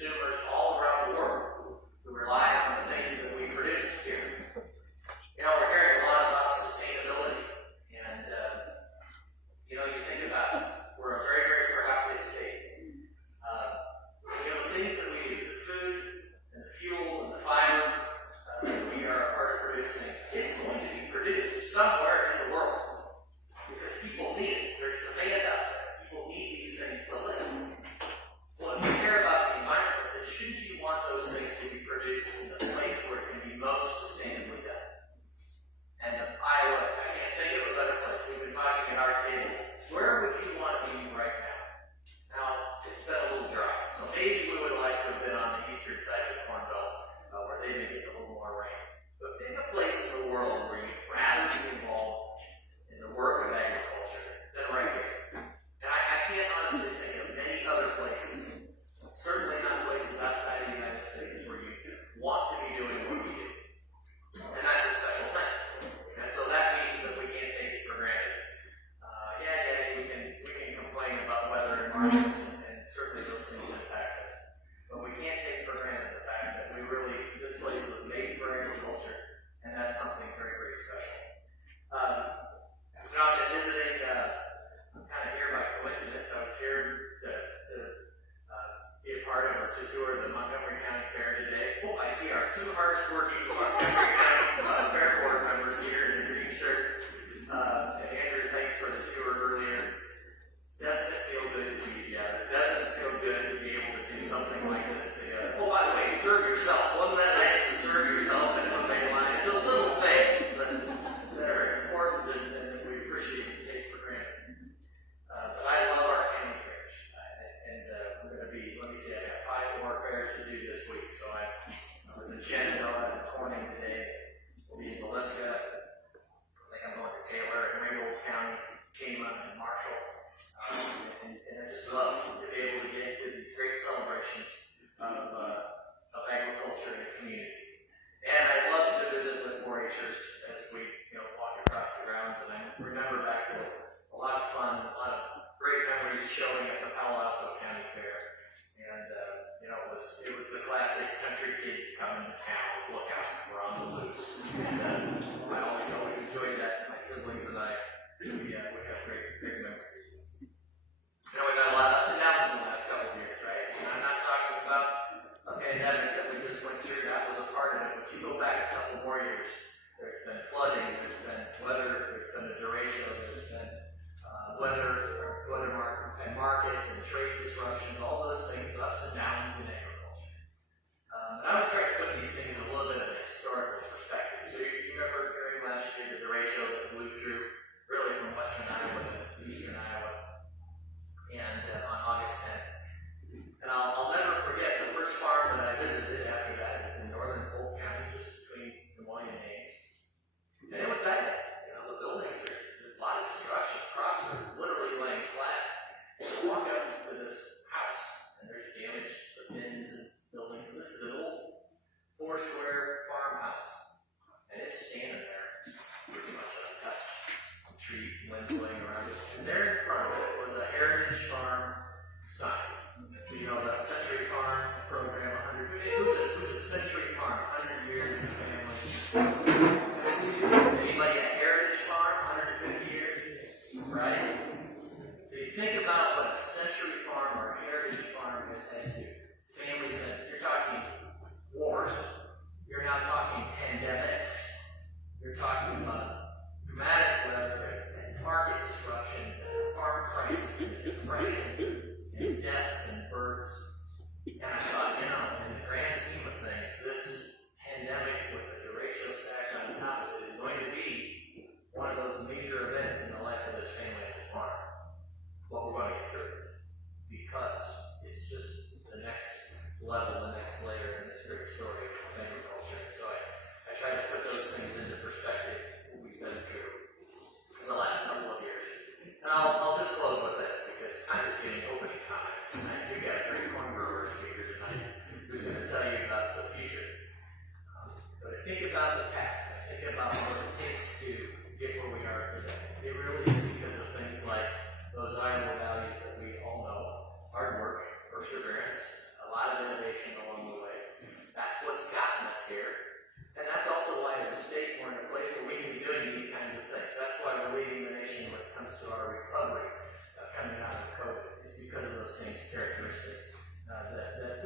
consumers all around the world who rely on the things that we produce here. You know, we're hearing a lot about sustainability, and you know, you think about it, we're a very, very productive state. You know, the things that we do, the food and the fuel and the fiber that we are a part of producing, it's going to be produced somewhere in the world because people need it. There's demand out there. People need these things to live. Well, if you care about the environment, then shouldn't you want those things to be produced in the place where it can be most sustainably done? And Iowa, I can't think of a better place. We've been talking at our table. Where would you want to be right now? Now, it's been a little dry, so maybe we would like to have been on the eastern side of the Corn Belt, where they may get a little more rain. But pick a place in the world where you'd rather be involved in the work of agriculture than right here. And I can't honestly think of many other places, certainly not places outside of the United States, where you want to be doing what we do. And that's a special thing. And so that means that we can't take it for granted. We can complain about weather and markets, and certainly those things impact us. But we can't take for granted the fact that this place was made for agriculture, and that's something very, very special. I've been visiting, I'm kind of here by coincidence. I was here to be a part of or to tour the Montgomery County Fair today. Oh, I see our two hardest working Montgomery County Fair board members here in the green shirts. Andrew, thanks for the tour earlier. Doesn't it feel good to be together? Doesn't it feel good to be able to do something like this together? Oh, by the way, serve yourself. Wasn't that nice to serve yourself in a big line? It's the little things that are important and we appreciate and take for granted. But I love our county fairs. And we're going to be, let me see, I got 5 more fairs to do this week. So I was in Shenandoah and Corning today. We'll be in Villisca. I think I'm going to Taylor and Ringgold counties, Kama and Marshall. And I just love to be able to get into these great celebrations of agriculture in the community. And I'd love to visit with 4-Hers as we walk across the grounds. And I remember back to a lot of fun, a lot of great memories showing at the Palo Alto County Fair. And it was the classic country kids coming to town. Look out, we're on the loose. And I always enjoyed that. My siblings and I, we have great memories. We've had a lot of ups and downs in the last couple of years, right? And I'm not talking about a pandemic that we just went through. That was a part of it. But you go back a couple more years, there's been flooding, there's been weather, there's been a derecho, there's been weather markets and trade disruptions, all those things, ups and downs in agriculture. And I was trying to put these things in a little bit of an historical perspective. So you remember during last year the derecho that blew through really from western Iowa to eastern Iowa. And on August 10th. And I'll never forget the first farm that I visited after that. It was in northern Polk County, just between Des Moines and Naig. And it was bad. The buildings are, there's a lot of destruction. Crops are literally laying flat. So I walk up to this house lot of innovation along the way. That's what's gotten us here. And that's also why, as a state, we're in a place where we can be doing these kinds of things. That's why we're leading the nation when it comes to our recovery coming out of COVID. It's because of those same characteristics.